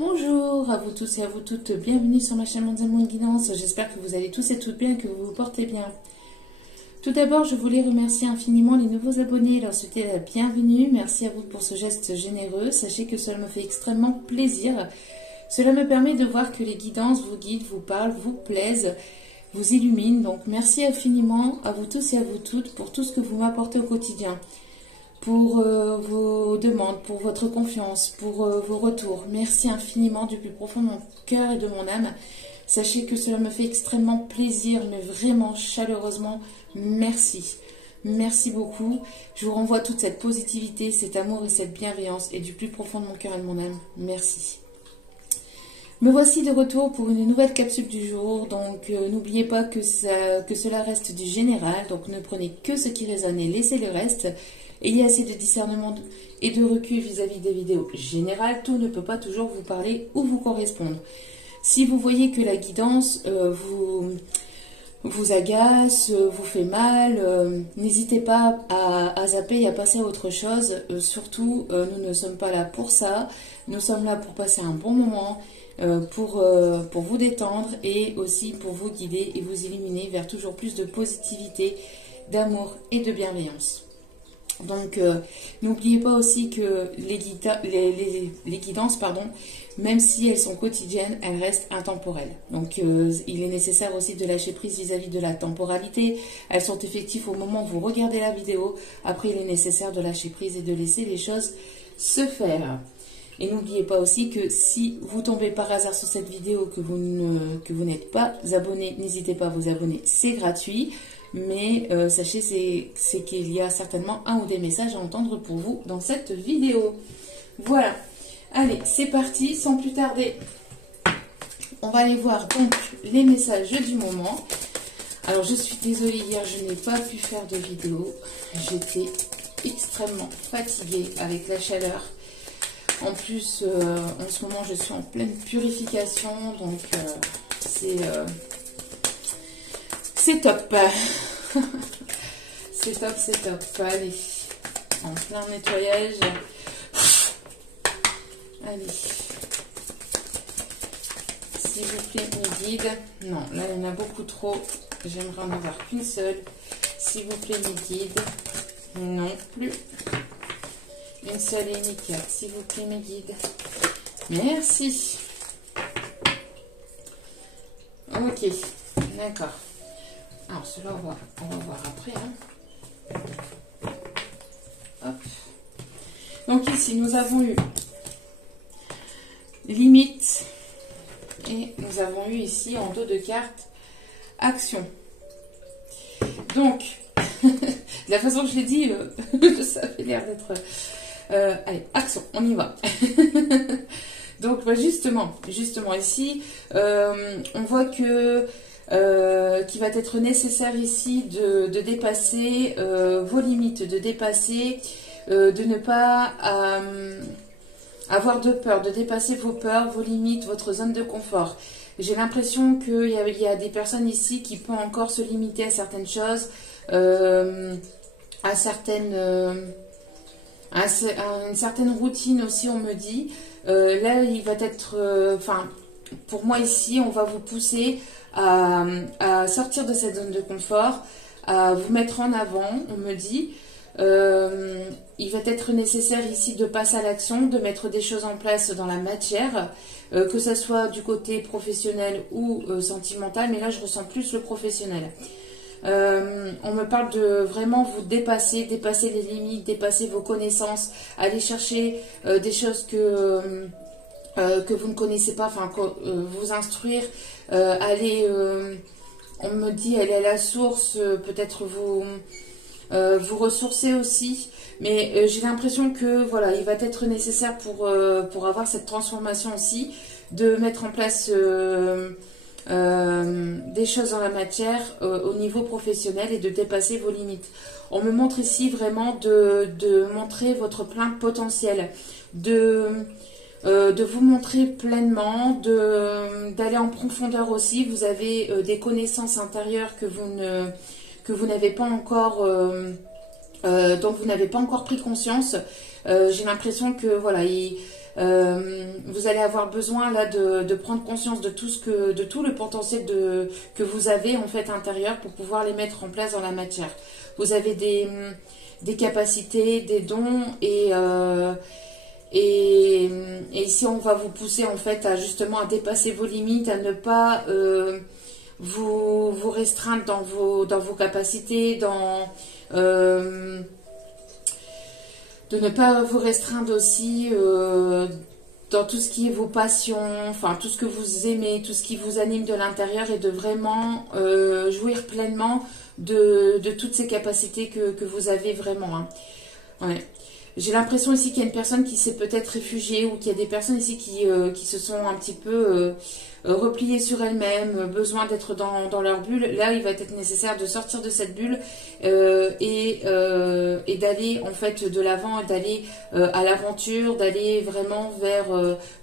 Bonjour à vous tous et à vous toutes, bienvenue sur ma chaîne Mondiale Monde Guidance. J'espère que vous allez tous et toutes bien, que vous vous portez bien. Tout d'abord, je voulais remercier infiniment les nouveaux abonnés et leur souhaiter la bienvenue. Merci à vous pour ce geste généreux. Sachez que cela me fait extrêmement plaisir. Cela me permet de voir que les guidances vous guident, vous parlent, vous plaisent, vous illuminent. Donc merci infiniment à vous tous et à vous toutes pour tout ce que vous m'apportez au quotidien. Pour vos demandes, pour votre confiance, pour vos retours. Merci infiniment du plus profond de mon cœur et de mon âme. Sachez que cela me fait extrêmement plaisir, mais vraiment chaleureusement, merci. Merci beaucoup. Je vous renvoie toute cette positivité, cet amour et cette bienveillance et du plus profond de mon cœur et de mon âme. Merci. Me voici de retour pour une nouvelle capsule du jour. Donc n'oubliez pas que cela reste du général. Donc ne prenez que ce qui résonne et laissez le reste. Ayez assez de discernement et de recul vis-à-vis des vidéos générales. Tout ne peut pas toujours vous parler ou vous correspondre. Si vous voyez que la guidance vous agace, vous fait mal, n'hésitez pas à zapper et à passer à autre chose. Surtout, nous ne sommes pas là pour ça. Nous sommes là pour passer un bon moment, pour vous détendre et aussi pour vous guider et vous illuminer vers toujours plus de positivité, d'amour et de bienveillance. Donc, n'oubliez pas aussi que les guidances, même si elles sont quotidiennes, elles restent intemporelles. Donc, il est nécessaire aussi de lâcher prise vis-à-vis de la temporalité. Elles sont effectives au moment où vous regardez la vidéo. Après, il est nécessaire de lâcher prise et de laisser les choses se faire. Et n'oubliez pas aussi que si vous tombez par hasard sur cette vidéo, que vous n'êtes pas abonné, n'hésitez pas à vous abonner, c'est gratuit. Mais sachez c'est qu'il y a certainement un ou des messages à entendre pour vous dans cette vidéo. Voilà. Allez, c'est parti. Sans plus tarder, on va aller voir donc les messages du moment. Alors, je suis désolée, hier, je n'ai pas pu faire de vidéo. J'étais extrêmement fatiguée avec la chaleur. En plus, en ce moment, je suis en pleine purification. Donc, c'est top. C'est top, c'est top. Allez, en plein nettoyage. Allez. S'il vous plaît, mes guides. Non, là, il y en a beaucoup trop. J'aimerais en avoir qu'une seule. S'il vous plaît, mes guides. Non plus. Une seule et unique. S'il vous plaît, mes guides. Merci. Ok, d'accord. Alors, cela, on va voir après. Hein. Hop. Donc, ici, nous avons eu limite. Et nous avons eu ici, en dos de cartes, action. Donc, de la façon que je l'ai dit, ça avait l'air d'être... allez, action, on y va. Donc, bah, justement, ici, on voit que... qu'il va être nécessaire ici de dépasser vos limites, de dépasser, de ne pas avoir de peur, de dépasser vos peurs, vos limites, votre zone de confort. J'ai l'impression qu'il y a des personnes ici qui peuvent encore se limiter à certaines choses, à une certaine routine aussi, on me dit. Là, il va être... pour moi ici, on va vous pousser à sortir de cette zone de confort, à vous mettre en avant, on me dit. Il va être nécessaire ici de passer à l'action, de mettre des choses en place dans la matière, que ce soit du côté professionnel ou sentimental, mais là je ressens plus le professionnel. On me parle de vraiment vous dépasser les limites, dépasser vos connaissances, aller chercher des choses que vous ne connaissez pas, enfin vous instruire, aller, on me dit, aller à la source, peut-être vous ressourcer aussi, mais j'ai l'impression que voilà, il va être nécessaire pour avoir cette transformation aussi, de mettre en place des choses dans la matière au niveau professionnel et de dépasser vos limites. On me montre ici vraiment de montrer votre plein potentiel, de vous montrer pleinement, d'aller en profondeur aussi. Vous avez des connaissances intérieures que vous n'avez pas encore, dont vous n'avez pas encore pris conscience. J'ai l'impression que voilà, Vous allez avoir besoin là de prendre conscience de tout le potentiel que vous avez en fait intérieur pour pouvoir les mettre en place dans la matière. Vous avez des capacités, des dons et ici on va vous pousser en fait à justement à dépasser vos limites, à ne pas vous restreindre dans vos capacités, de ne pas vous restreindre aussi dans tout ce qui est vos passions, enfin tout ce que vous aimez, tout ce qui vous anime de l'intérieur et de vraiment jouir pleinement de toutes ces capacités que vous avez vraiment. Hein. Ouais. J'ai l'impression ici qu'il y a une personne qui s'est peut-être réfugiée ou qu'il y a des personnes ici qui se sont un petit peu repliées sur elles-mêmes, besoin d'être dans leur bulle. Là, il va être nécessaire de sortir de cette bulle et d'aller en fait de l'avant, d'aller à l'aventure, d'aller vraiment vers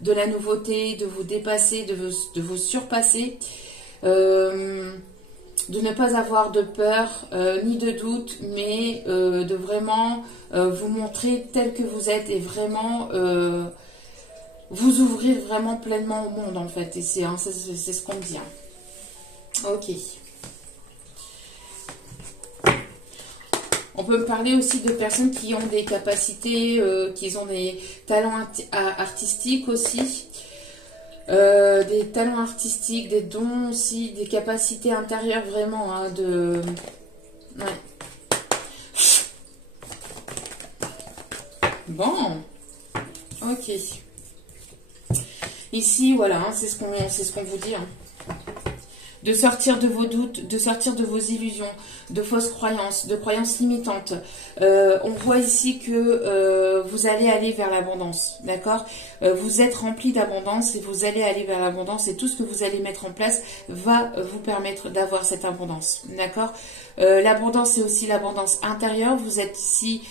de la nouveauté, de vous dépasser, de vous surpasser. De ne pas avoir de peur ni de doute, mais de vraiment vous montrer tel que vous êtes et vraiment vous ouvrir vraiment pleinement au monde en fait. Et c'est ce qu'on me dit. Hein. Ok. On peut me parler aussi de personnes qui ont des capacités, qui ont des talents artistiques aussi. Des talents artistiques, des dons aussi, des capacités intérieures vraiment hein, Ouais. Bon. Ok. Ici, voilà, hein, c'est ce qu'on vous dit. Hein. De sortir de vos doutes, de sortir de vos illusions, de fausses croyances, de croyances limitantes. On voit ici que vous allez aller vers l'abondance, d'accord? Vous êtes rempli d'abondance et vous allez aller vers l'abondance et tout ce que vous allez mettre en place va vous permettre d'avoir cette abondance, d'accord? L'abondance, c'est aussi l'abondance intérieure. Vous êtes ici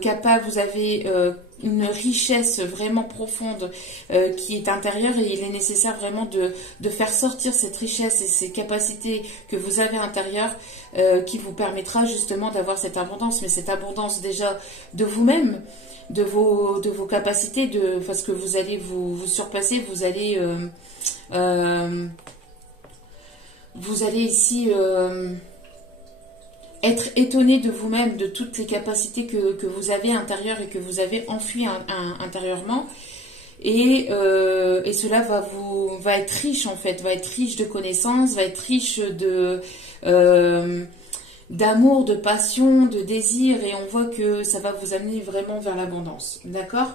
capable, vous avez une richesse vraiment profonde qui est intérieure et il est nécessaire vraiment de faire sortir cette richesse et ces capacités que vous avez intérieures qui vous permettra justement d'avoir cette abondance. Mais cette abondance déjà de vous-même, de vos capacités, parce que vous allez vous surpasser, vous allez ici être étonné de vous-même, de toutes les capacités que vous avez intérieures et que vous avez enfouies intérieurement. Et cela va être riche en fait, va être riche de connaissances, va être riche d'amour, de passion, de désir, et on voit que ça va vous amener vraiment vers l'abondance, d'accord?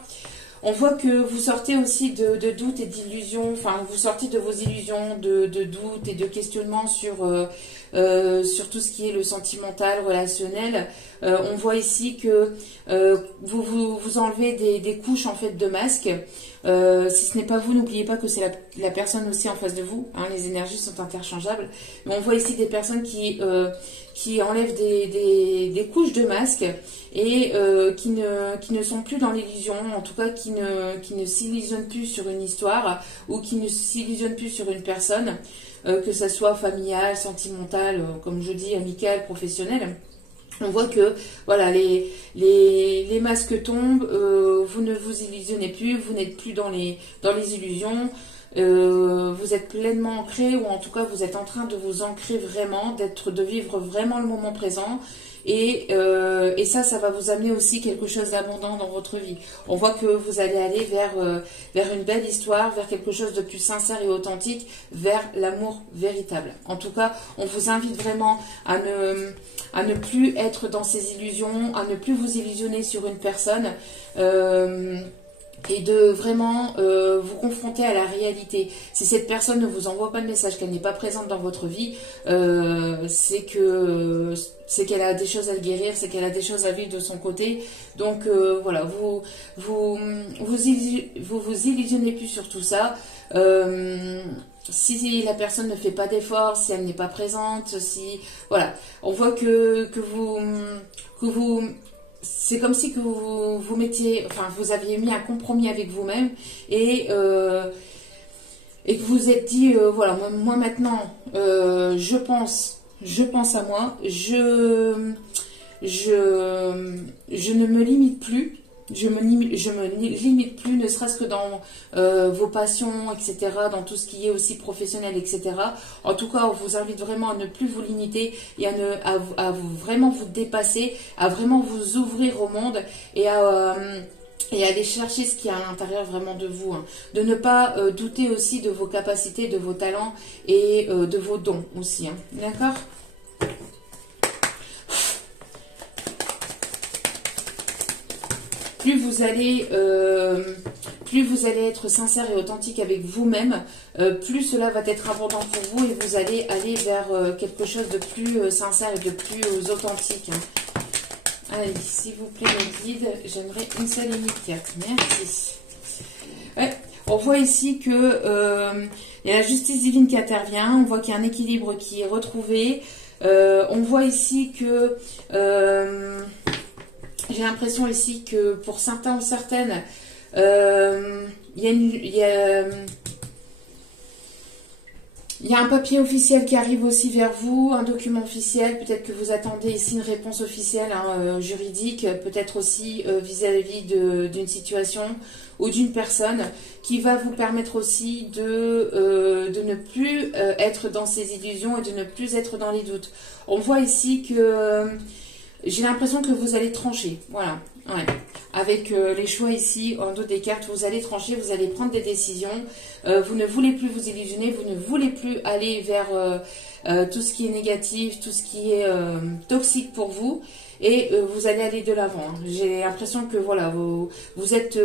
On voit que vous sortez aussi de doutes et d'illusions, enfin vous sortez de vos illusions, de doutes et de questionnements sur tout ce qui est le sentimental, relationnel. On voit ici que vous enlevez des couches en fait de masques. Si ce n'est pas vous, n'oubliez pas que c'est la personne aussi en face de vous. Hein, les énergies sont interchangeables. Mais on voit ici des personnes qui enlèvent des couches de masques et qui ne sont plus dans l'illusion, en tout cas qui ne s'illusionnent plus sur une histoire ou qui ne s'illusionnent plus sur une personne, que ça soit familial, sentimental, comme je dis, amical, professionnel. On voit que voilà, les masques tombent, vous ne vous illusionnez plus, vous n'êtes plus dans les illusions, vous êtes pleinement ancré, ou en tout cas vous êtes en train de vous ancrer vraiment, de vivre vraiment le moment présent. Et ça va vous amener aussi quelque chose d'abondant dans votre vie. On voit que vous allez aller vers une belle histoire, vers quelque chose de plus sincère et authentique, vers l'amour véritable. En tout cas, on vous invite vraiment à ne plus être dans ces illusions, à ne plus vous illusionner sur une personne. Et de vraiment vous confronter à la réalité. Si cette personne ne vous envoie pas de message, qu'elle n'est pas présente dans votre vie, c'est qu'elle a des choses à guérir, c'est qu'elle a des choses à vivre de son côté. Donc voilà, vous illusionnez plus sur tout ça. Si la personne ne fait pas d'efforts, si elle n'est pas présente, voilà, on voit que vous c'est comme si que vous mettiez, enfin vous aviez mis un compromis avec vous-même et que vous vous êtes dit voilà, moi maintenant je pense à moi, je ne me limite plus, Je me limite plus, ne serait-ce que dans vos passions, etc., dans tout ce qui est aussi professionnel, etc. En tout cas, on vous invite vraiment à ne plus vous limiter et à vraiment vous dépasser, à vraiment vous ouvrir au monde et aller chercher ce qu'il y a à l'intérieur vraiment de vous. Hein. De ne pas douter aussi de vos capacités, de vos talents et de vos dons aussi. Hein. D'accord ? Plus vous allez être sincère et authentique avec vous-même, plus cela va être abondant pour vous et vous allez aller vers quelque chose de plus sincère et de plus authentique. Hein. Allez, s'il vous plaît, mes guides, j'aimerais une seule et unique carte. Merci. Ouais, on voit ici que il y a la justice divine qui intervient. On voit qu'il y a un équilibre qui est retrouvé. On voit ici que j'ai l'impression ici que pour certains ou certaines, il y a un papier officiel qui arrive aussi vers vous, un document officiel. Peut-être que vous attendez ici une réponse officielle juridique, peut-être aussi vis-à-vis d'une situation ou d'une personne qui va vous permettre aussi de ne plus être dans ces illusions et de ne plus être dans les doutes. On voit ici que j'ai l'impression que vous allez trancher, voilà, ouais. Avec les choix ici, en dos des cartes, vous allez trancher, vous allez prendre des décisions, vous ne voulez plus vous illusionner, vous ne voulez plus aller vers tout ce qui est négatif, tout ce qui est toxique pour vous, et vous allez aller de l'avant. Hein. J'ai l'impression que voilà, vous êtes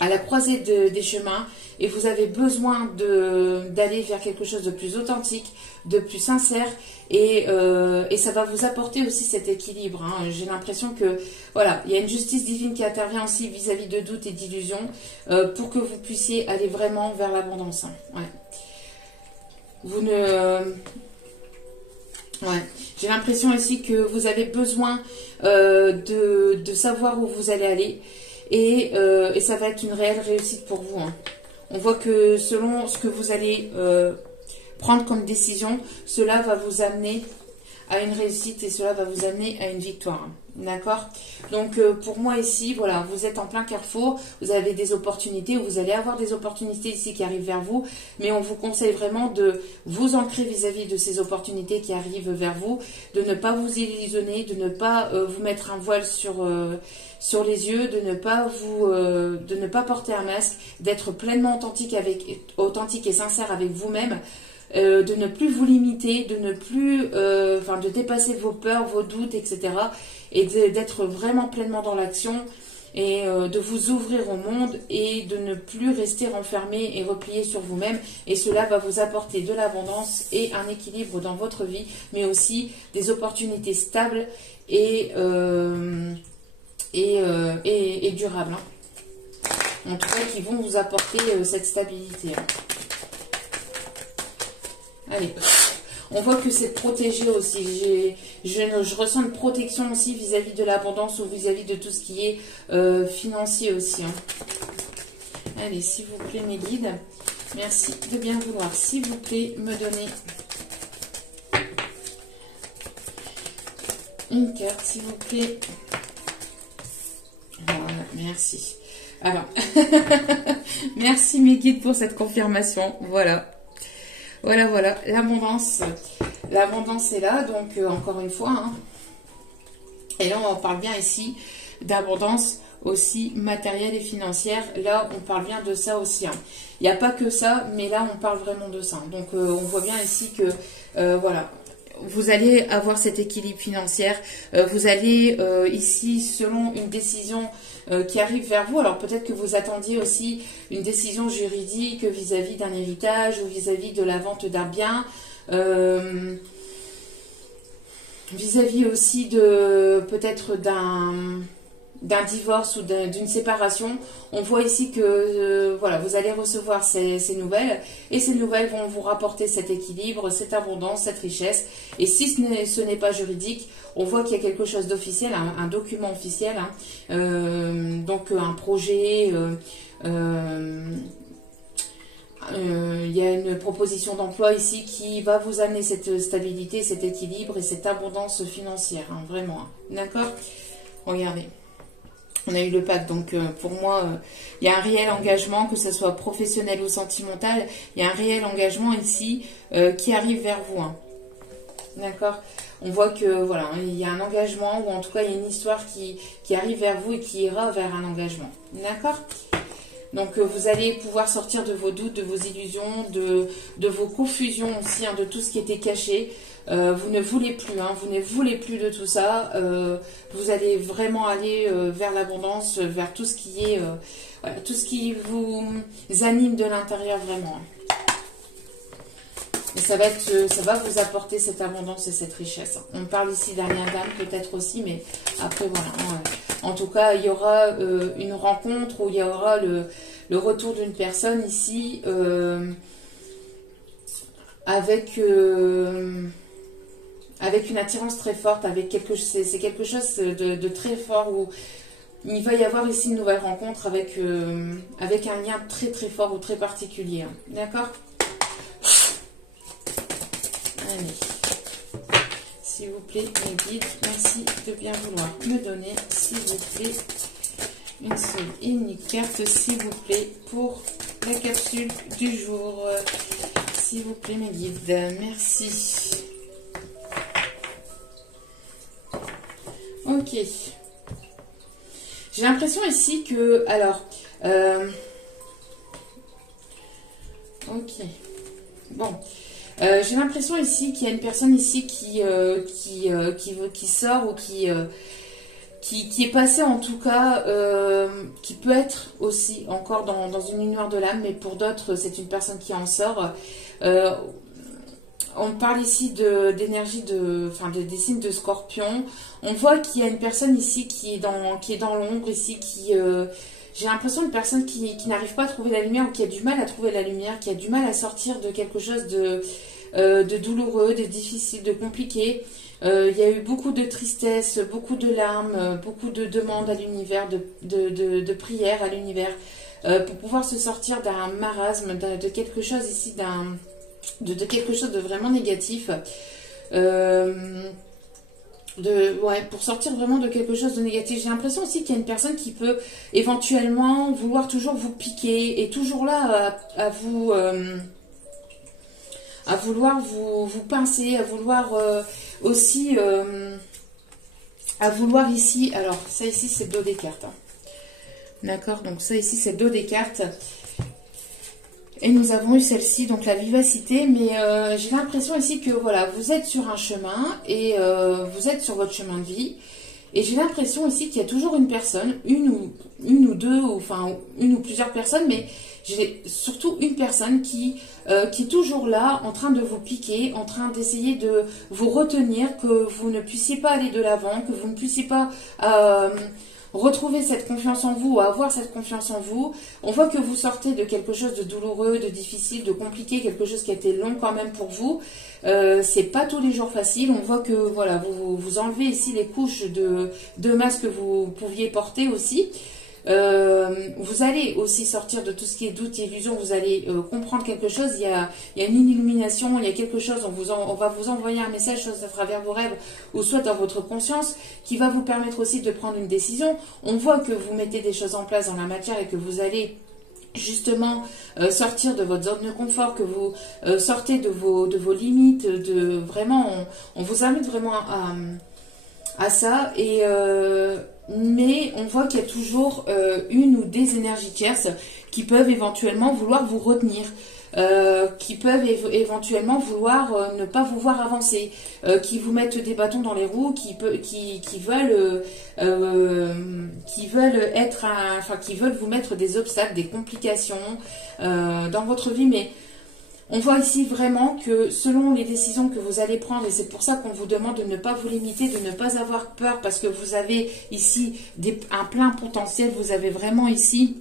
à la croisée des chemins et vous avez besoin d'aller vers quelque chose de plus authentique, de plus sincère et ça va vous apporter aussi cet équilibre. Hein. J'ai l'impression que voilà, il y a une justice divine qui intervient aussi vis-à-vis de doutes et d'illusions pour que vous puissiez aller vraiment vers l'abondance. Hein. Ouais. Vous ne... Ouais. J'ai l'impression ici que vous avez besoin de savoir où vous allez aller. Et ça va être une réelle réussite pour vous. Hein. On voit que selon ce que vous allez prendre comme décision, cela va vous amener à une réussite et cela va vous amener à une victoire. D'accord? Donc pour moi ici, voilà, vous êtes en plein carrefour, vous avez des opportunités, ou vous allez avoir des opportunités ici qui arrivent vers vous, mais on vous conseille vraiment de vous ancrer vis-à-vis de ces opportunités qui arrivent vers vous, de ne pas vous illusionner, de ne pas vous mettre un voile sur les yeux, de ne pas porter un masque, d'être pleinement authentique et sincère avec vous-même, de ne plus vous limiter, de ne plus, de dépasser vos peurs, vos doutes, etc. Et d'être vraiment pleinement dans l'action et de vous ouvrir au monde et de ne plus rester renfermé et replié sur vous-même. Et cela va vous apporter de l'abondance et un équilibre dans votre vie, mais aussi des opportunités stables et durables. Hein. En tout cas, qui vont vous apporter cette stabilité. Hein. Allez, on voit que c'est protégé aussi. Je ressens une protection aussi vis-à-vis de l'abondance ou vis-à-vis de tout ce qui est financier aussi. Hein. Allez, s'il vous plaît, mes guides, merci de bien vouloir, s'il vous plaît, me donner une carte, s'il vous plaît. Voilà, merci. Alors, merci mes guides pour cette confirmation. Voilà. Voilà, l'abondance est là, donc encore une fois. Hein. Et là, on parle bien ici d'abondance aussi matérielle et financière. Là, on parle bien de ça aussi. Hein. Il n'y a pas que ça, mais là, on parle vraiment de ça. Donc, on voit bien ici que, voilà, vous allez avoir cet équilibre financier. Vous allez ici, selon une décision qui arrive vers vous. Alors peut-être que vous attendiez aussi une décision juridique vis-à-vis d'un héritage ou vis-à-vis de la vente d'un bien, vis-à-vis aussi de peut-être d'un divorce ou d'une séparation. On voit ici que voilà, vous allez recevoir ces nouvelles et ces nouvelles vont vous rapporter cet équilibre, cette abondance, cette richesse. Et si ce n'est pas juridique, on voit qu'il y a quelque chose d'officiel, un document officiel, hein, donc un projet, il y a une proposition d'emploi ici qui va vous amener cette stabilité, cet équilibre et cette abondance financière, hein, vraiment. Hein. D'accord? Regardez. On a eu le pack, donc pour moi, il y a un réel engagement, que ce soit professionnel ou sentimental, il y a un réel engagement ici qui arrive vers vous. Hein. D'accord? On voit que voilà, il y a un engagement, ou en tout cas il y a une histoire qui arrive vers vous et qui ira vers un engagement. D'accord? Donc vous allez pouvoir sortir de vos doutes, de vos illusions, de vos confusions aussi, hein, de tout ce qui était caché. Vous ne voulez plus, hein, vous ne voulez plus de tout ça. Vous allez vraiment aller vers l'abondance, vers tout ce qui est, voilà, tout ce qui vous anime de l'intérieur vraiment. Et ça va vous apporter cette abondance et cette richesse. On parle ici d'un lien d'âme peut-être aussi, mais après voilà. En tout cas, il y aura une rencontre où il y aura le retour d'une personne ici avec une attirance très forte, avec c'est quelque chose de très fort où il va y avoir ici une nouvelle rencontre avec un lien très très fort ou très particulier. Hein. D'accord? Allez. S'il vous plaît, mes guides, merci de bien vouloir me donner, s'il vous plaît, une seule et unique carte, s'il vous plaît, pour la capsule du jour. S'il vous plaît, mes guides, merci. Ok. J'ai l'impression ici que, alors, ok, bon. J'ai l'impression ici qu'il y a une personne ici qui sort ou qui est passée en tout cas, qui peut être aussi encore dans une nuit noire de l'âme, mais pour d'autres c'est une personne qui en sort. On parle ici d'énergie des signes de Scorpion. On voit qu'il y a une personne ici qui est dans l'ombre ici, j'ai l'impression d'une personne qui n'arrive pas à trouver la lumière ou qui a du mal à trouver la lumière, qui a du mal à sortir de quelque chose de douloureux, de difficile, de compliqué. Il y a eu beaucoup de tristesse, beaucoup de larmes, beaucoup de demandes à l'univers, de prières à l'univers, pour pouvoir se sortir d'un marasme, de quelque chose ici, de quelque chose de vraiment négatif. Pour sortir vraiment de quelque chose de négatif. J'ai l'impression aussi qu'il y a une personne qui peut éventuellement vouloir toujours vous piquer et toujours là à vouloir vous pincer, à vouloir aussi à vouloir ici, alors ça ici c'est le dos des cartes. Hein. D'accord, donc ça ici c'est le dos des cartes. Et nous avons eu celle-ci, donc la vivacité, mais j'ai l'impression ici que voilà, vous êtes sur un chemin et vous êtes sur votre chemin de vie. Et j'ai l'impression ici qu'il y a toujours une personne, une ou deux, enfin une ou plusieurs personnes, mais j'ai surtout une personne qui est toujours là, en train de vous piquer, en train d'essayer de vous retenir, que vous ne puissiez pas aller de l'avant, que vous ne puissiez pas retrouver cette confiance en vous, avoir cette confiance en vous. On voit que vous sortez de quelque chose de douloureux, de difficile, de compliqué, quelque chose qui a été long quand même pour vous. C'est pas tous les jours facile. On voit que voilà, vous enlevez ici les couches de masques que vous pouviez porter aussi. Vous allez aussi sortir de tout ce qui est doute et illusion, vous allez comprendre quelque chose, il y a une illumination, il y a quelque chose, on va vous envoyer un message, soit à travers vos rêves ou soit dans votre conscience, qui va vous permettre aussi de prendre une décision. On voit que vous mettez des choses en place dans la matière et que vous allez justement sortir de votre zone de confort, que vous sortez de vos limites, vraiment, on vous invite vraiment à ça, et mais on voit qu'il y a toujours une ou des énergies tierces qui peuvent éventuellement vouloir vous retenir, qui peuvent éventuellement vouloir ne pas vous voir avancer, qui vous mettent des bâtons dans les roues, qui veulent qui veulent vous mettre des obstacles, des complications dans votre vie, mais on voit ici vraiment que selon les décisions que vous allez prendre, et c'est pour ça qu'on vous demande de ne pas vous limiter, de ne pas avoir peur, parce que vous avez ici un plein potentiel, vous avez vraiment ici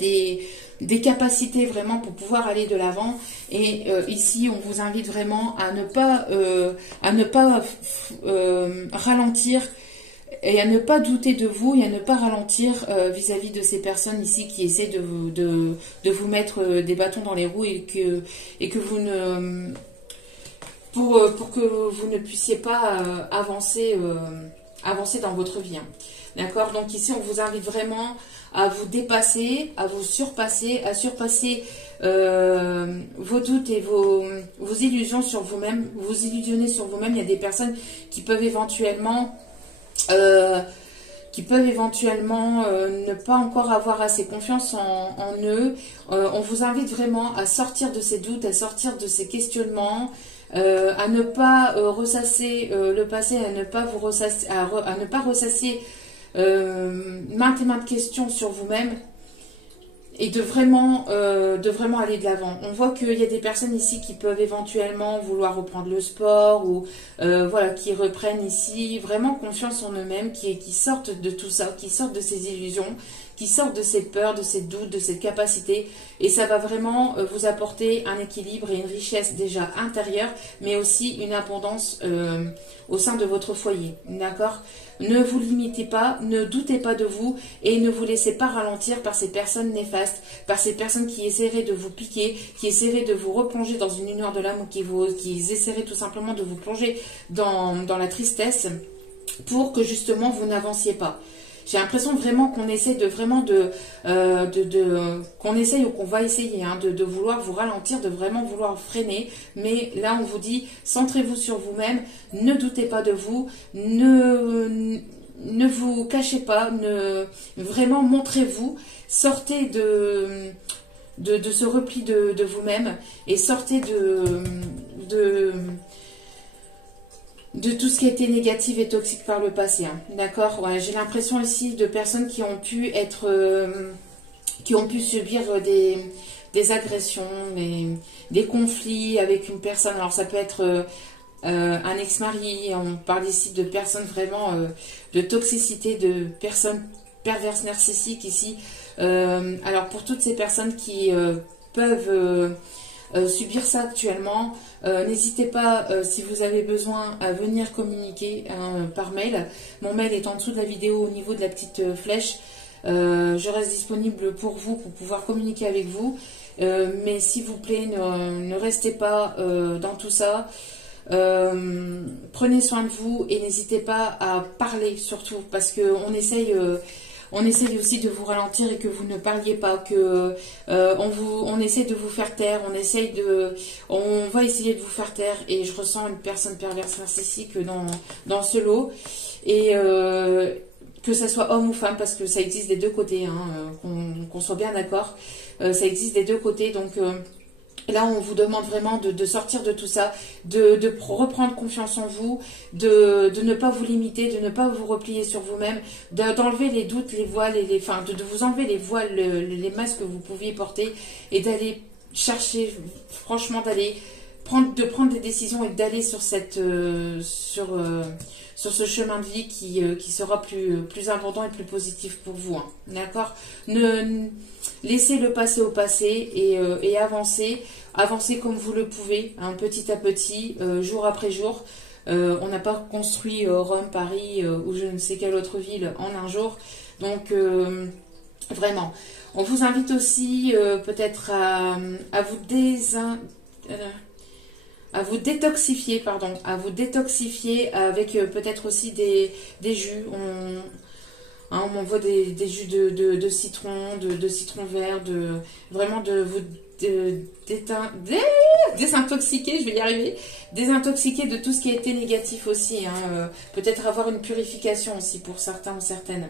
des capacités vraiment pour pouvoir aller de l'avant. Et ici, on vous invite vraiment à ne pas ralentir, et à ne pas douter de vous et à ne pas ralentir vis-à-vis de ces personnes ici qui essaient de vous mettre des bâtons dans les roues, et que vous ne pour que vous ne puissiez pas avancer avancer dans votre vie. Hein. D'accord? Donc ici, on vous invite vraiment à vous dépasser, à vous surpasser, à surpasser vos doutes et vos illusions sur vous-même. Vous illusionnez sur vous-même. Il y a des personnes qui peuvent éventuellement... ne pas encore avoir assez confiance en eux. On vous invite vraiment à sortir de ces doutes, à sortir de ces questionnements, à ne pas ressasser le passé, à ne pas vous ressasser, à ne pas ressasser maintes et maintes questions sur vous-même. Et de vraiment aller de l'avant. On voit qu'il y a des personnes ici qui peuvent éventuellement vouloir reprendre le sport ou voilà, qui reprennent ici vraiment confiance en eux-mêmes, qui sortent de tout ça, qui sortent de ces illusions, qui sortent de ces peurs, de ces doutes, de cette capacité. Et ça va vraiment vous apporter un équilibre et une richesse déjà intérieure, mais aussi une abondance au sein de votre foyer. D'accord ? Ne vous limitez pas, ne doutez pas de vous et ne vous laissez pas ralentir par ces personnes néfastes, par ces personnes qui essaieraient de vous piquer, qui essaieraient de vous replonger dans une lumière de l'âme ou qui essaieraient tout simplement de vous plonger dans la tristesse pour que justement vous n'avanciez pas. J'ai l'impression vraiment qu'on essaie qu'on essaye ou qu'on va essayer hein, de vouloir vous ralentir, de vraiment vouloir freiner. Mais là, on vous dit, centrez-vous sur vous-même, ne doutez pas de vous, ne vous cachez pas, vraiment montrez-vous, sortez de ce repli de vous-même et sortez de tout ce qui a été négatif et toxique par le passé. Hein. D'accord? Ouais, j'ai l'impression ici de personnes qui ont pu subir des agressions, des conflits avec une personne. Alors ça peut être un ex-mari, on parle ici de personnes vraiment de toxicité, de personnes perverses narcissiques ici. Alors pour toutes ces personnes qui peuvent subir ça actuellement, n'hésitez pas si vous avez besoin à venir communiquer par mail. Mon mail est en dessous de la vidéo au niveau de la petite flèche. Je reste disponible pour vous pour pouvoir communiquer avec vous. Mais s'il vous plaît, ne restez pas dans tout ça. Prenez soin de vous et n'hésitez pas à parler surtout parce qu'on essaye aussi de vous ralentir et que vous ne parliez pas, que on essaie de vous faire taire, on va essayer de vous faire taire et je ressens une personne perverse narcissique dans ce lot et que ça soit homme ou femme parce que ça existe des deux côtés, hein, qu'on soit bien d'accord, ça existe des deux côtés donc là, on vous demande vraiment de sortir de tout ça, de reprendre confiance en vous, de ne pas vous limiter, de ne pas vous replier sur vous-même, d'enlever les doutes, les voiles, de vous enlever les voiles, les masques que vous pouviez porter et d'aller chercher, franchement, de prendre des décisions et d'aller sur ce chemin de vie qui sera plus abondant et plus positif pour vous. Hein. D'accord ? Laissez le passé au passé et avancez. Avancez comme vous le pouvez, hein, petit à petit, jour après jour. On n'a pas construit Rome, Paris ou je ne sais quelle autre ville en un jour. Donc, vraiment. On vous invite aussi peut-être à vous détoxifier, à vous détoxifier avec peut-être aussi des jus. On m'envoie des jus de citron, de citron vert, vraiment de vous désintoxiquer, je vais y arriver, désintoxiquer de tout ce qui a été négatif aussi. Hein, peut-être avoir une purification aussi pour certains ou certaines.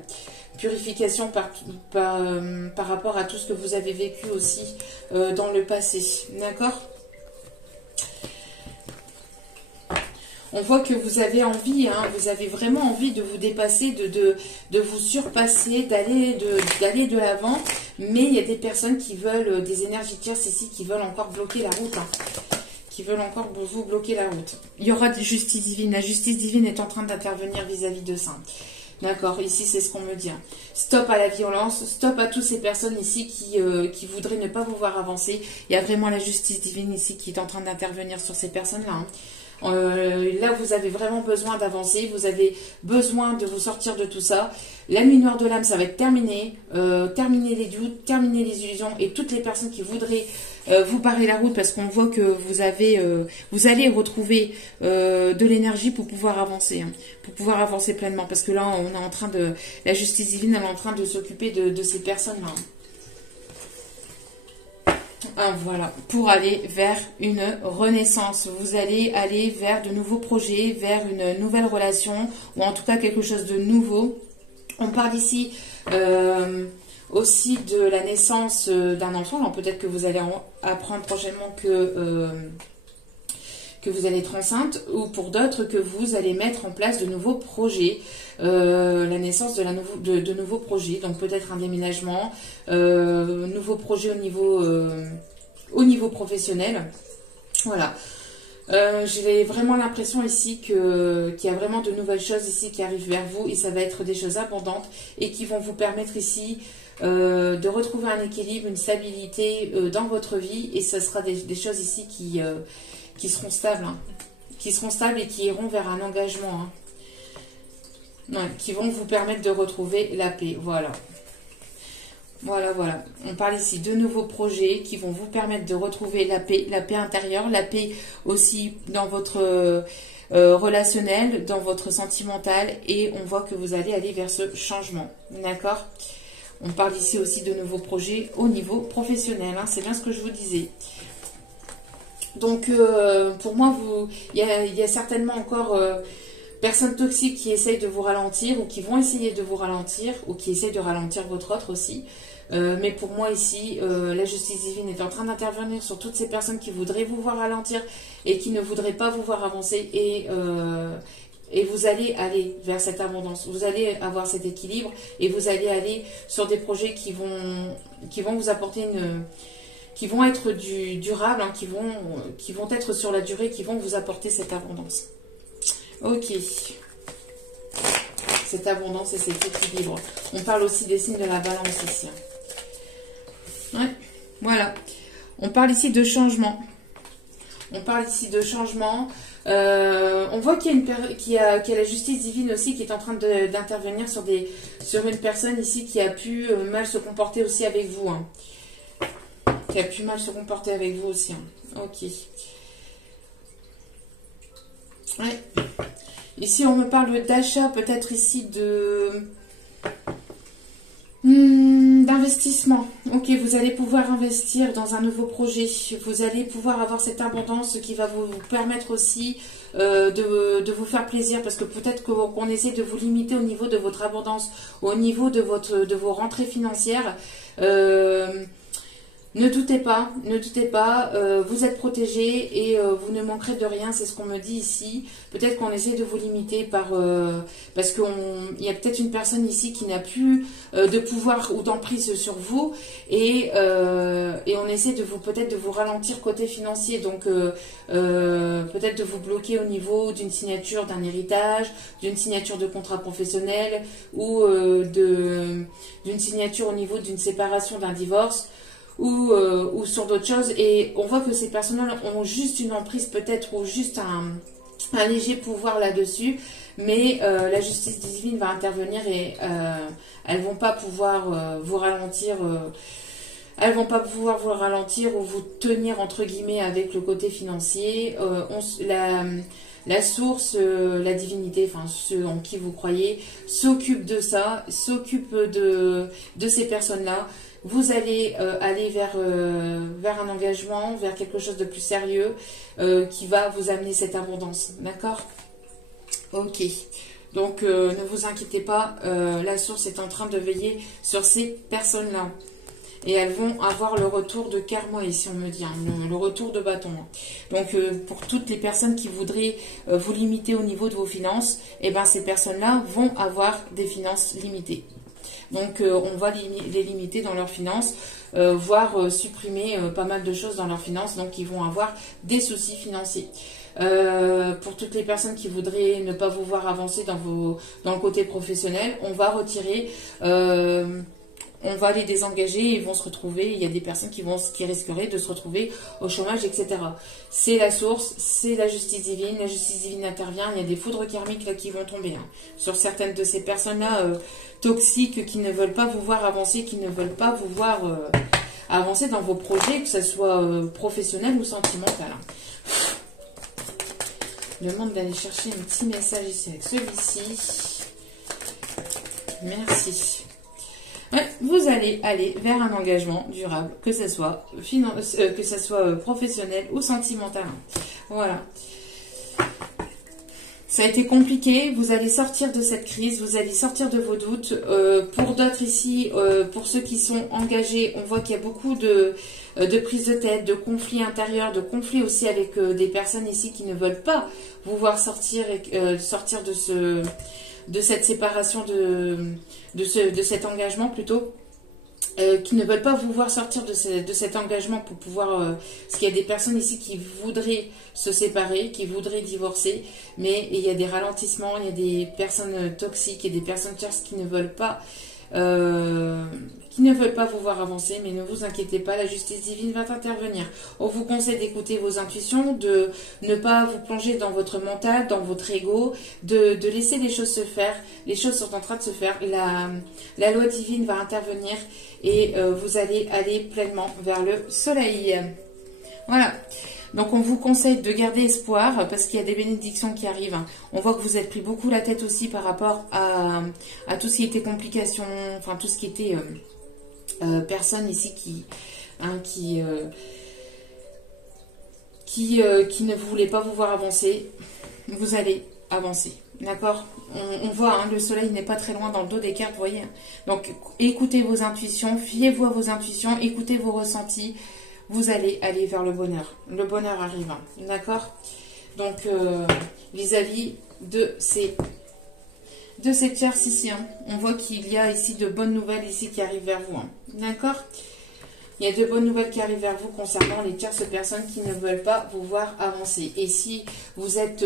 Purification par rapport à tout ce que vous avez vécu aussi dans le passé. D'accord ? On voit que vous avez envie, hein, vous avez vraiment envie de vous dépasser, de vous surpasser, d'aller de l'avant. Mais il y a des personnes qui veulent, des énergies tierces ici, qui veulent encore bloquer la route. Hein, qui veulent encore vous bloquer la route. Il y aura de justice divine. La justice divine est en train d'intervenir vis-à-vis de ça. D'accord, ici c'est ce qu'on me dit. Hein. Stop à la violence, stop à toutes ces personnes ici qui voudraient ne pas vous voir avancer. Il y a vraiment la justice divine ici qui est en train d'intervenir sur ces personnes-là. Hein. Là, vous avez vraiment besoin d'avancer, vous avez besoin de vous sortir de tout ça. La nuit noire de l'âme, ça va être terminé. Terminer les doutes, terminer les illusions et toutes les personnes qui voudraient vous barrer la route parce qu'on voit que vous allez retrouver de l'énergie pour pouvoir avancer, hein, pour pouvoir avancer pleinement. Parce que là, on est en train la justice divine, elle est en train de s'occuper de ces personnes-là. Voilà, pour aller vers une renaissance. Vous allez aller vers de nouveaux projets, vers une nouvelle relation, ou en tout cas quelque chose de nouveau. On parle ici aussi de la naissance d'un enfant. Alors peut-être que vous allez apprendre prochainement que vous allez être enceinte, ou pour d'autres que vous allez mettre en place de nouveaux projets. La naissance de nouveaux projets, donc peut-être un déménagement, nouveaux projets au niveau professionnel. Voilà. J'ai vraiment l'impression ici qu'il y a vraiment de nouvelles choses ici qui arrivent vers vous et ça va être des choses abondantes et qui vont vous permettre ici de retrouver un équilibre, une stabilité dans votre vie et ce sera des choses ici qui seront stables, hein, qui seront stables et qui iront vers un engagement, hein. Ouais, qui vont vous permettre de retrouver la paix. Voilà. Voilà, voilà. On parle ici de nouveaux projets qui vont vous permettre de retrouver la paix intérieure, la paix aussi dans votre relationnel, dans votre sentimental et on voit que vous allez aller vers ce changement. D'accord ? On parle ici aussi de nouveaux projets au niveau professionnel, hein, c'est bien ce que je vous disais. Donc, pour moi, il y a certainement encore personnes toxiques qui essayent de vous ralentir ou qui vont essayer de vous ralentir ou qui essayent de ralentir votre autre aussi. Mais pour moi ici, la justice divine est en train d'intervenir sur toutes ces personnes qui voudraient vous voir ralentir et qui ne voudraient pas vous voir avancer et vous allez aller vers cette abondance. Vous allez avoir cet équilibre et vous allez aller sur des projets qui vont vous apporter qui vont être durables, hein, qui vont être sur la durée, qui vont vous apporter cette abondance. Ok. Cette abondance et cet équilibre. On parle aussi des signes de la balance ici. Ouais, voilà. On parle ici de changement. On parle ici de changement. On voit qu'il y a la justice divine aussi qui est en train d'intervenir sur une personne ici qui a pu mal se comporter aussi avec vous. Hein. Qui a pu mal se comporter avec vous aussi. Hein. Ok. Ouais. Ici, on me parle d'achat, peut-être ici d'investissement. Ok, vous allez pouvoir investir dans un nouveau projet. Vous allez pouvoir avoir cette abondance qui va vous permettre aussi de vous faire plaisir. Parce que peut-être qu'on essaie de vous limiter au niveau de votre abondance, au niveau de vos rentrées financières. Ne doutez pas, vous êtes protégé et vous ne manquerez de rien, c'est ce qu'on me dit ici. Peut-être qu'on essaie de vous limiter parce qu'il y a peut-être une personne ici qui n'a plus de pouvoir ou d'emprise sur vous et on essaie peut-être de vous ralentir côté financier, donc peut-être de vous bloquer au niveau d'une signature d'un héritage, d'une signature de contrat professionnel ou d'une signature au niveau d'une séparation, d'un divorce. Ou sur d'autres choses et on voit que ces personnes ont juste une emprise peut-être ou juste un léger pouvoir là-dessus mais la justice divine va intervenir et elles vont pas pouvoir vous ralentir elles vont pas pouvoir vous ralentir ou vous tenir entre guillemets avec le côté financier. La source, la divinité, enfin ceux en qui vous croyez, s'occupe de ça, s'occupe de ces personnes-là. Vous allez aller vers un engagement, vers quelque chose de plus sérieux qui va vous amener cette abondance. D'accord ? Ok. Donc ne vous inquiétez pas, la source est en train de veiller sur ces personnes-là. Et elles vont avoir le retour de karma, ici on me dit, hein, le retour de bâton. Donc pour toutes les personnes qui voudraient vous limiter au niveau de vos finances, eh ben, ces personnes-là vont avoir des finances limitées. Donc on va les limiter dans leurs finances, voire supprimer pas mal de choses dans leurs finances, donc ils vont avoir des soucis financiers. Pour toutes les personnes qui voudraient ne pas vous voir avancer dans le côté professionnel, on va retirer on va les désengager et ils vont se retrouver, il y a des personnes qui risqueraient de se retrouver au chômage, etc. C'est la source, c'est la justice divine intervient, il y a des foudres karmiques là qui vont tomber hein, sur certaines de ces personnes-là toxiques qui ne veulent pas vous voir avancer, qui ne veulent pas vous voir avancer dans vos projets, que ce soit professionnel ou sentimental. Je demande d'aller chercher un petit message ici avec celui-ci. Merci. Ouais, vous allez aller vers un engagement durable, que ce soit, professionnel ou sentimental. Voilà. Ça a été compliqué, vous allez sortir de cette crise, vous allez sortir de vos doutes. Pour d'autres ici, pour ceux qui sont engagés, on voit qu'il y a beaucoup de prises de tête, de conflits intérieurs, de conflits aussi avec des personnes ici qui ne veulent pas vous voir sortir de cette séparation, de cet engagement plutôt. Qui ne veulent pas vous voir sortir de cet engagement pour pouvoir... parce qu'il y a des personnes ici qui voudraient se séparer, qui voudraient divorcer, mais il y a des ralentissements, il y a des personnes toxiques et des personnes tierces qui ne veulent pas vous voir avancer, mais ne vous inquiétez pas, la justice divine va intervenir. On vous conseille d'écouter vos intuitions, de ne pas vous plonger dans votre mental, dans votre ego, de laisser les choses se faire. Les choses sont en train de se faire. La loi divine va intervenir et vous allez aller pleinement vers le soleil. Voilà. Donc on vous conseille de garder espoir parce qu'il y a des bénédictions qui arrivent. On voit que vous êtes pris beaucoup la tête aussi par rapport à tout ce qui était complications, enfin tout ce qui était personnes ici qui ne voulaient pas vous voir avancer. Vous allez avancer, d'accord? On voit, hein, le soleil n'est pas très loin dans le dos des cartes, vous voyez. Donc écoutez vos intuitions, fiez-vous à vos intuitions, écoutez vos ressentis. Vous allez aller vers le bonheur. Le bonheur arrive, hein, d'accord? Donc, vis-à-vis de ces tierces ici, hein, on voit qu'il y a ici de bonnes nouvelles ici qui arrivent vers vous, hein, d'accord? Il y a de bonnes nouvelles qui arrivent vers vous concernant les tierces personnes qui ne veulent pas vous voir avancer. Et si vous êtes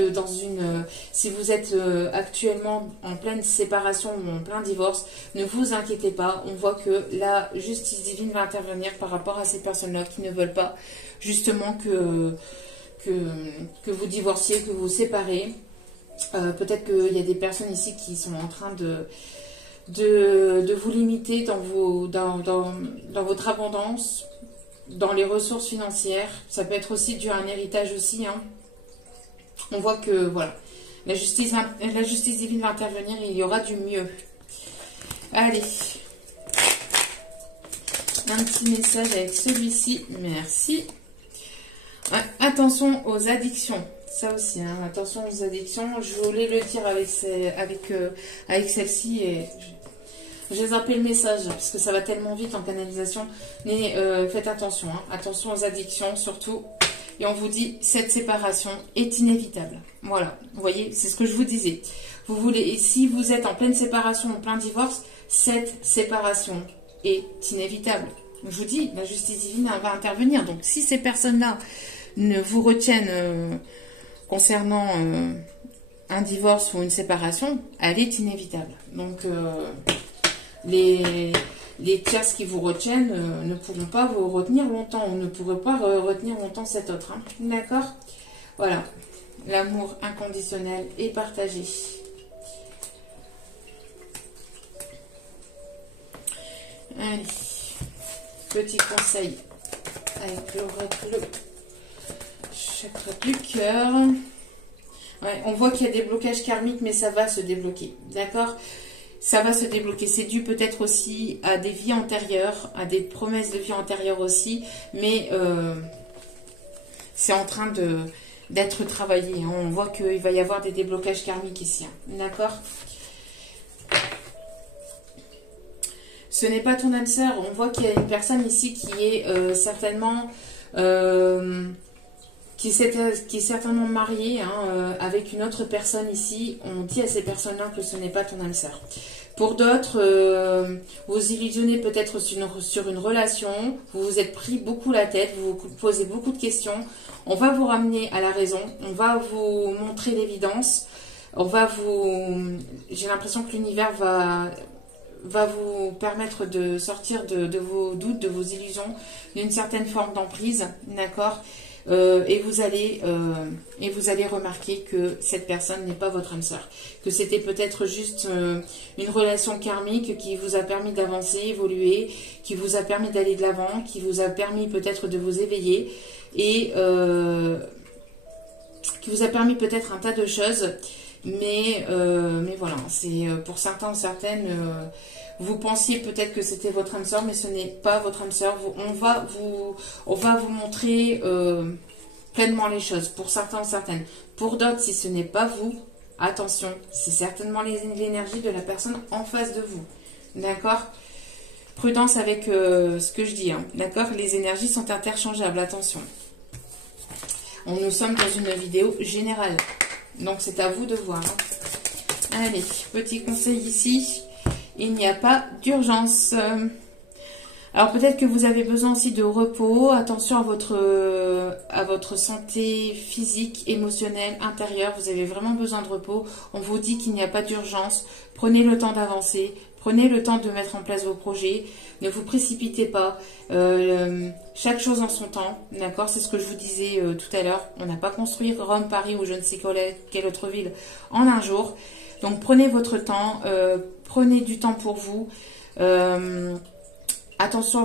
actuellement en pleine séparation ou en plein divorce, ne vous inquiétez pas. On voit que la justice divine va intervenir par rapport à ces personnes-là qui ne veulent pas justement que vous divorciez, que vous vous séparez. Peut-être qu'il y a des personnes ici qui sont en train de vous limiter dans votre abondance, dans les ressources financières. Ça peut être aussi dû à un héritage aussi, hein. On voit que voilà, la justice divine va intervenir et il y aura du mieux. Allez, un petit message avec celui-ci, merci. Ouais, attention aux addictions. Ça aussi, hein, attention aux addictions. Je voulais le dire avec celle-ci et j'ai zappé le message parce que ça va tellement vite en canalisation. Mais faites attention, hein, attention aux addictions surtout. Et on vous dit, cette séparation est inévitable. Voilà, vous voyez, c'est ce que je vous disais. Et si vous êtes en pleine séparation, en plein divorce, cette séparation est inévitable. Je vous dis, la justice divine va intervenir. Donc, si ces personnes-là ne vous retiennent concernant un divorce ou une séparation, elle est inévitable. Donc, les tierces qui vous retiennent ne pourront pas vous retenir longtemps, ou ne pourront pas retenir longtemps cet autre. Hein. D'accord? Voilà. L'amour inconditionnel est partagé. Allez. Petit conseil avec l'oracle chakra du cœur. Ouais, on voit qu'il y a des blocages karmiques, mais ça va se débloquer. D'accord? Ça va se débloquer. C'est dû peut-être aussi à des vies antérieures, à des promesses de vie antérieures aussi, mais c'est en train d'être travaillé. Hein. On voit qu'il va y avoir des déblocages karmiques ici. Hein. D'accord? Ce n'est pas ton âme sœur. On voit qu'il y a une personne ici qui est certainement qui est certainement mariée hein, avec une autre personne ici. On dit à ces personnes-là que ce n'est pas ton âme sœur. Pour d'autres, vous illusionnez peut-être sur une relation, vous vous êtes pris beaucoup la tête, vous vous posez beaucoup de questions. On va vous ramener à la raison, on va vous montrer l'évidence, j'ai l'impression que l'univers va vous permettre de sortir de vos doutes, de vos illusions, d'une certaine forme d'emprise, d'accord, et vous allez remarquer que cette personne n'est pas votre âme sœur, que c'était peut-être juste une relation karmique qui vous a permis d'avancer, évoluer, qui vous a permis d'aller de l'avant, qui vous a permis peut-être de vous éveiller et qui vous a permis peut-être un tas de choses, mais voilà, c'est pour certains, certaines, vous pensiez peut-être que c'était votre âme sœur, mais ce n'est pas votre âme sœur. On va vous montrer pleinement les choses, pour certains, certaines. Pour d'autres, si ce n'est pas vous, attention, c'est certainement l'énergie de la personne en face de vous, d'accord? Prudence avec ce que je dis, hein, d'accord? Les énergies sont interchangeables, attention. Nous sommes dans une vidéo générale, donc c'est à vous de voir. Hein. Allez, petit conseil ici, il n'y a pas d'urgence. Alors peut-être que vous avez besoin aussi de repos, attention à votre santé physique, émotionnelle, intérieure, vous avez vraiment besoin de repos. On vous dit qu'il n'y a pas d'urgence, prenez le temps d'avancer, prenez le temps de mettre en place vos projets, ne vous précipitez pas, chaque chose en son temps, d'accord? C'est ce que je vous disais tout à l'heure, on n'a pas construit Rome, Paris ou je ne sais quelle autre ville en un jour. Donc prenez votre temps, prenez du temps pour vous, attention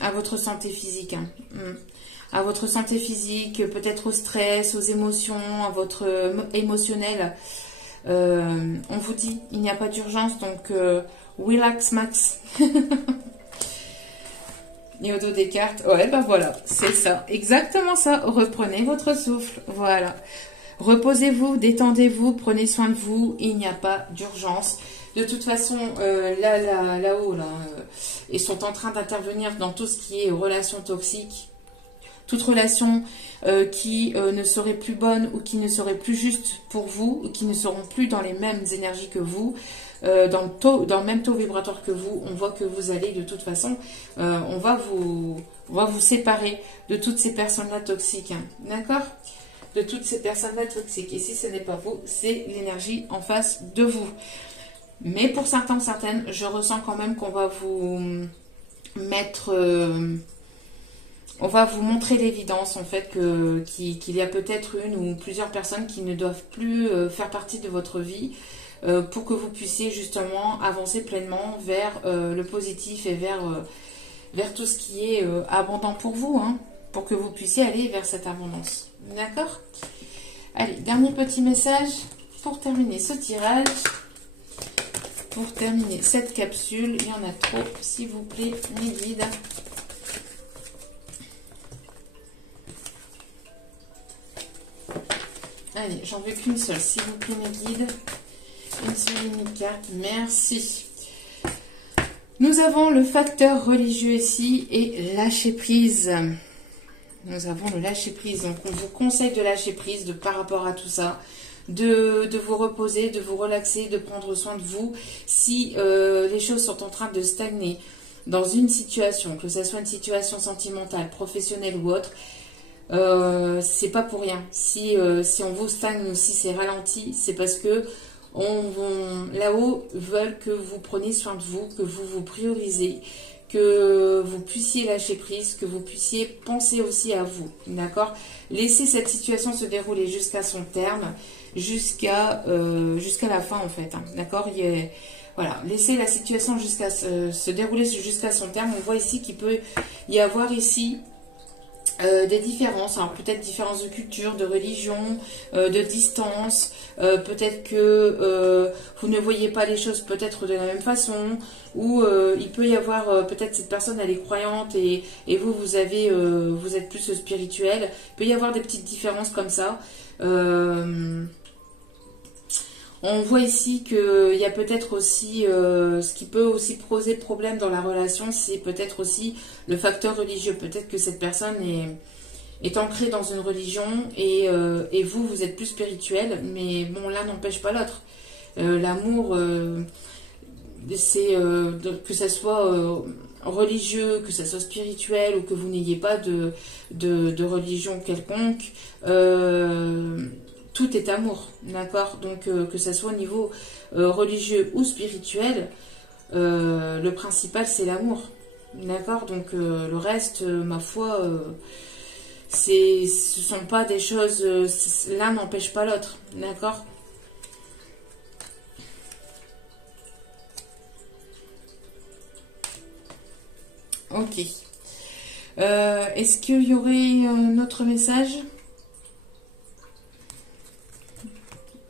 à votre santé physique, hein. À votre santé physique, peut-être au stress, aux émotions, à votre émotionnel. On vous dit, il n'y a pas d'urgence, donc relax max. Et au dos des cartes, ouais, ben voilà, c'est ça, exactement ça. Reprenez votre souffle, voilà. Reposez-vous, détendez-vous, prenez soin de vous, il n'y a pas d'urgence. De toute façon, là-haut, ils sont en train d'intervenir dans tout ce qui est relations toxiques. Toute relation qui ne serait plus bonne ou qui ne serait plus juste pour vous, ou qui ne seront plus dans les mêmes énergies que vous, dans le même taux vibratoire que vous, on voit que vous allez de toute façon, on va vous séparer de toutes ces personnes-là toxiques, hein, d'accord? De toutes ces personnes-là toxiques. Et si ce n'est pas vous, c'est l'énergie en face de vous. Mais pour certains, certaines, je ressens quand même qu'on va vous mettre... on va vous montrer l'évidence, en fait, qu'il y a peut-être une ou plusieurs personnes qui ne doivent plus faire partie de votre vie pour que vous puissiez justement avancer pleinement vers le positif et vers tout ce qui est abondant pour vous, hein, pour que vous puissiez aller vers cette abondance. D'accord? Allez, dernier petit message pour terminer ce tirage. Pour terminer cette capsule, il y en a trop, s'il vous plaît, mes guides. Allez, j'en veux qu'une seule, s'il vous plaît, mes guides. Une seule unique carte, merci. Nous avons le facteur religieux ici et lâcher prise. Nous avons le lâcher prise, donc on vous conseille de lâcher prise par rapport à tout ça. De vous reposer, de vous relaxer, de prendre soin de vous. Si les choses sont en train de stagner dans une situation, que ce soit une situation sentimentale, professionnelle ou autre, c'est pas pour rien. Si on vous stagne ou si c'est ralenti, c'est parce que là-haut veulent que vous preniez soin de vous, que vous vous priorisez, que vous puissiez lâcher prise, que vous puissiez penser aussi à vous, d'accord? Laissez cette situation se dérouler jusqu'à son terme, jusqu'à la fin en fait, hein, d'accord? Voilà, laissez la situation se dérouler jusqu'à son terme. On voit ici qu'il peut y avoir ici des différences, alors peut-être différences de culture, de religion, de distance, peut-être que vous ne voyez pas les choses peut-être de la même façon, ou il peut y avoir peut-être cette personne elle est croyante et vous êtes plus spirituel, il peut y avoir des petites différences comme ça. On voit ici qu'il y a peut-être aussi, ce qui peut aussi poser problème dans la relation, c'est peut-être aussi le facteur religieux. Peut-être que cette personne est ancrée dans une religion et vous êtes plus spirituel, mais bon, l'un n'empêche pas l'autre. L'amour, c'est que ça soit religieux, que ça soit spirituel ou que vous n'ayez pas de religion quelconque, tout est amour, d'accord? Donc que ce soit au niveau religieux ou spirituel, le principal c'est l'amour, d'accord? Donc le reste, ma foi, ce sont pas des choses, l'un n'empêche pas l'autre, d'accord? Ok. Est-ce qu'il y aurait un autre message?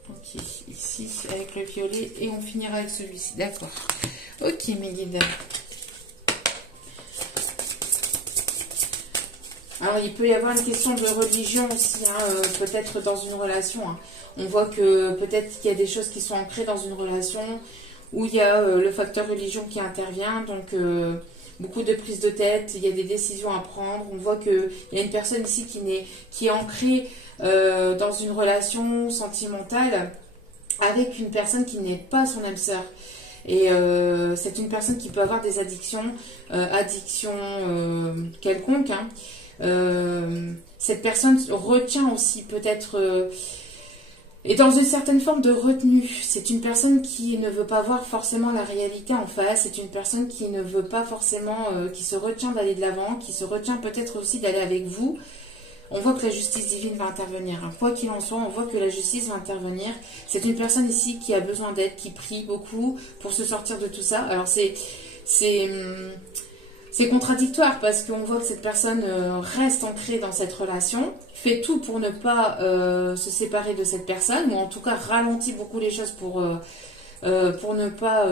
Ok, ici avec le violet et on finira avec celui-ci, d'accord. Ok mes guides. Alors il peut y avoir une question de religion aussi, hein, peut-être dans une relation. Hein. On voit que peut-être qu'il y a des choses qui sont ancrées dans une relation où il y a le facteur religion qui intervient, donc beaucoup de prises de tête, il y a des décisions à prendre. On voit qu'il y a une personne ici qui est ancrée dans une relation sentimentale avec une personne qui n'est pas son âme sœur. Et c'est une personne qui peut avoir des addictions, quelconques. Hein. Cette personne retient aussi peut-être est dans une certaine forme de retenue. C'est une personne qui ne veut pas voir forcément la réalité en face. C'est une personne qui ne veut pas forcément, qui se retient d'aller de l'avant, qui se retient peut-être aussi d'aller avec vous. On voit que la justice divine va intervenir. Hein. Quoi qu'il en soit, on voit que la justice va intervenir. C'est une personne ici qui a besoin d'aide, qui prie beaucoup pour se sortir de tout ça. Alors c'est contradictoire parce qu'on voit que cette personne reste ancrée dans cette relation, fait tout pour ne pas se séparer de cette personne, ou en tout cas ralentit beaucoup les choses pour ne pas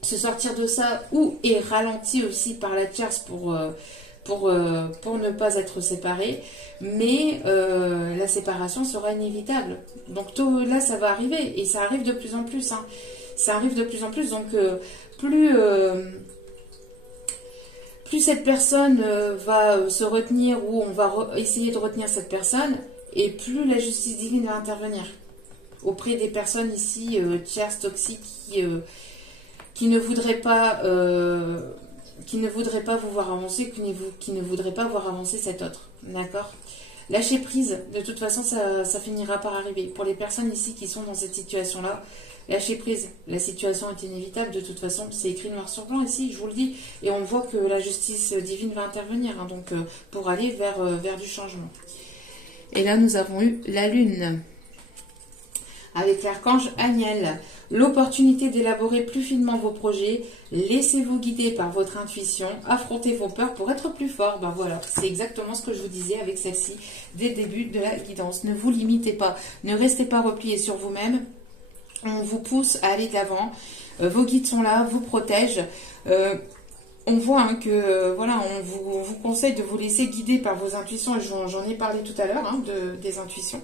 se sortir de ça, ou est ralenti aussi par la tierce pour ne pas être séparés, mais la séparation sera inévitable. Donc tout, là, ça va arriver, et ça arrive de plus en plus. Hein. Ça arrive de plus en plus, donc plus cette personne va se retenir, ou on va essayer de retenir cette personne, et plus la justice divine va intervenir auprès des personnes ici tierces, toxiques, qui ne voudraient pas vous voir avancer, qui ne voudraient pas voir avancer cet autre. D'accord? Lâcher prise, de toute façon, ça finira par arriver. Pour les personnes ici qui sont dans cette situation-là, lâcher prise. La situation est inévitable, de toute façon, c'est écrit noir sur blanc ici, je vous le dis. Et on voit que la justice divine va intervenir, hein, donc pour aller vers du changement. Et là, nous avons eu la lune, avec l'archange Aniel. L'opportunité d'élaborer plus finement vos projets, laissez-vous guider par votre intuition, affrontez vos peurs pour être plus fort. Ben voilà, c'est exactement ce que je vous disais avec celle-ci dès le début de la guidance. Ne vous limitez pas, ne restez pas repliés sur vous-même. On vous pousse à aller de l'avant. Vos guides sont là, vous protègent. On voit hein, que voilà, on vous conseille de vous laisser guider par vos intuitions. J'en ai parlé tout à l'heure hein, des intuitions.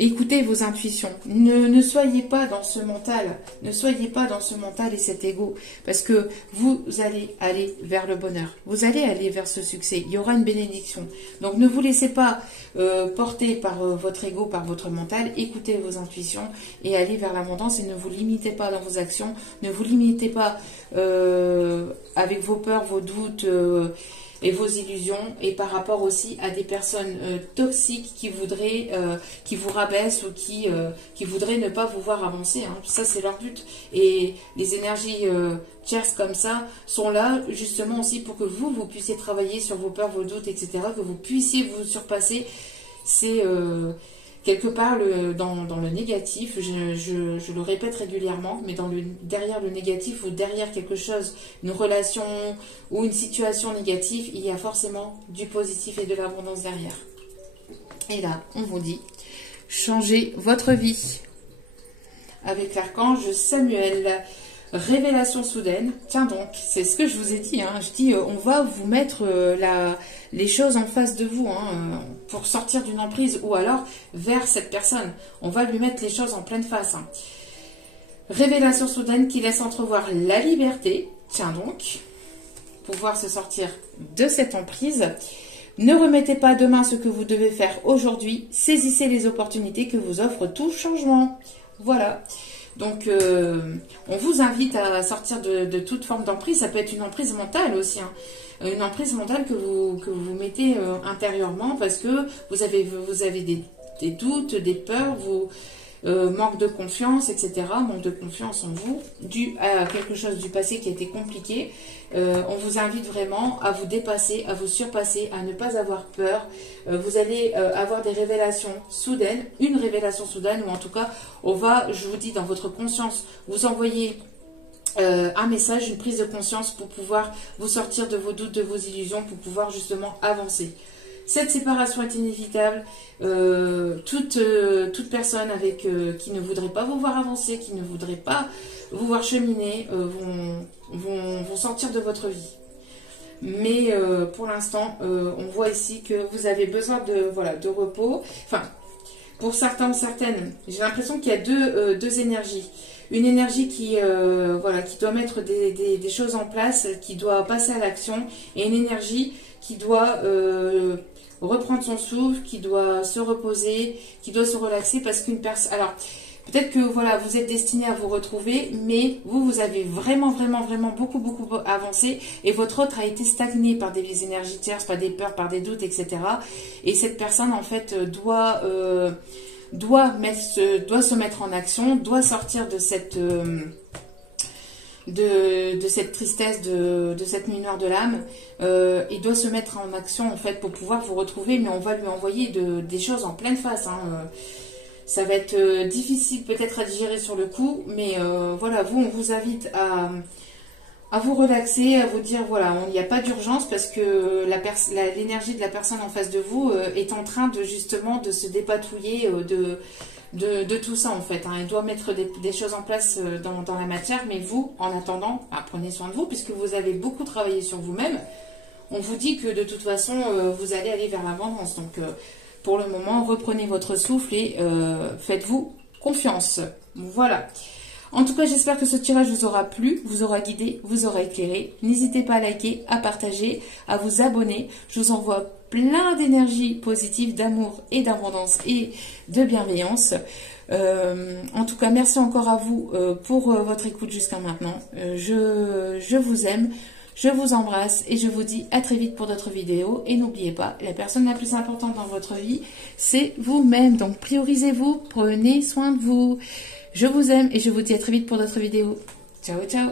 Écoutez vos intuitions. Ne soyez pas dans ce mental. Ne soyez pas dans ce mental et cet ego. Parce que vous allez aller vers le bonheur. Vous allez aller vers ce succès. Il y aura une bénédiction. Donc ne vous laissez pas porter par votre ego, par votre mental. Écoutez vos intuitions et allez vers l'abondance. Et ne vous limitez pas dans vos actions. Ne vous limitez pas avec vos peurs, vos doutes et vos illusions, et par rapport aussi à des personnes toxiques qui voudraient, qui vous rabaissent ou qui voudraient ne pas vous voir avancer. Hein. Ça, c'est leur but. Et les énergies tierces comme ça sont là justement aussi pour que vous puissiez travailler sur vos peurs, vos doutes, etc., que vous puissiez vous surpasser. C'est quelque part dans le négatif, je le répète régulièrement, mais derrière le négatif ou derrière quelque chose, une relation ou une situation négative, il y a forcément du positif et de l'abondance derrière. Et là, on vous dit, changez votre vie. Avec l'archange Samuel, révélation soudaine. Tiens donc, c'est ce que je vous ai dit. Hein. Je dis, on va vous mettre les choses en face de vous hein, pour sortir d'une emprise ou alors vers cette personne. On va lui mettre les choses en pleine face. Hein. Révélation soudaine qui laisse entrevoir la liberté. Tiens donc, pouvoir se sortir de cette emprise. Ne remettez pas demain ce que vous devez faire aujourd'hui. Saisissez les opportunités que vous offre tout changement. Voilà. Donc, on vous invite à sortir de toute forme d'emprise. Ça peut être une emprise mentale aussi. Hein. Une emprise mentale que vous mettez intérieurement parce que vous avez des doutes, des peurs, manque de confiance, etc. Manque de confiance en vous, dû à quelque chose du passé qui a été compliqué. On vous invite vraiment à vous dépasser, à vous surpasser, à ne pas avoir peur. Vous allez avoir des révélations soudaines, une révélation soudaine, ou en tout cas, on va, je vous dis, dans votre conscience, vous envoyer un message, une prise de conscience pour pouvoir vous sortir de vos doutes, de vos illusions, pour pouvoir justement avancer. Cette séparation est inévitable. Toute personne qui ne voudrait pas vous voir avancer, qui ne voudrait pas vous voir cheminer, vont sortir de votre vie. Mais pour l'instant, on voit ici que vous avez besoin de repos. Enfin, pour certains ou certaines, j'ai l'impression qu'il y a deux énergies. Une énergie qui doit mettre des choses en place, qui doit passer à l'action, et une énergie qui doit reprendre son souffle, qui doit se reposer, qui doit se relaxer, parce qu'une personne... Alors, peut-être que vous êtes destiné à vous retrouver, mais vous avez vraiment beaucoup avancé, et votre autre a été stagné par des énergies tierces, par des peurs, par des doutes, etc. Et cette personne, en fait, doit se mettre en action, doit sortir de cette tristesse, de cette nuit noire de l'âme, et doit se mettre en action en fait pour pouvoir vous retrouver, mais on va lui envoyer des choses en pleine face. Ça va être difficile peut-être à digérer sur le coup, mais on vous invite à vous relaxer, à vous dire il n'y a pas d'urgence, parce que l'énergie de la personne en face de vous est en train de se dépatouiller de tout ça en fait. Elle doit mettre des choses en place dans la matière, mais vous, en attendant, prenez soin de vous, puisque vous avez beaucoup travaillé sur vous-même. On vous dit que de toute façon, vous allez aller vers l'abondance. Donc, pour le moment, reprenez votre souffle et faites-vous confiance. Voilà. En tout cas, j'espère que ce tirage vous aura plu, vous aura guidé, vous aura éclairé. N'hésitez pas à liker, à partager, à vous abonner. Je vous envoie plein d'énergie positive, d'amour et d'abondance et de bienveillance. En tout cas, merci encore à vous pour votre écoute jusqu'à maintenant. Je vous aime, je vous embrasse et je vous dis à très vite pour d'autres vidéos. Et n'oubliez pas, la personne la plus importante dans votre vie, c'est vous-même. Donc, priorisez-vous, prenez soin de vous. Je vous aime et je vous dis à très vite pour d'autres vidéos. Ciao, ciao!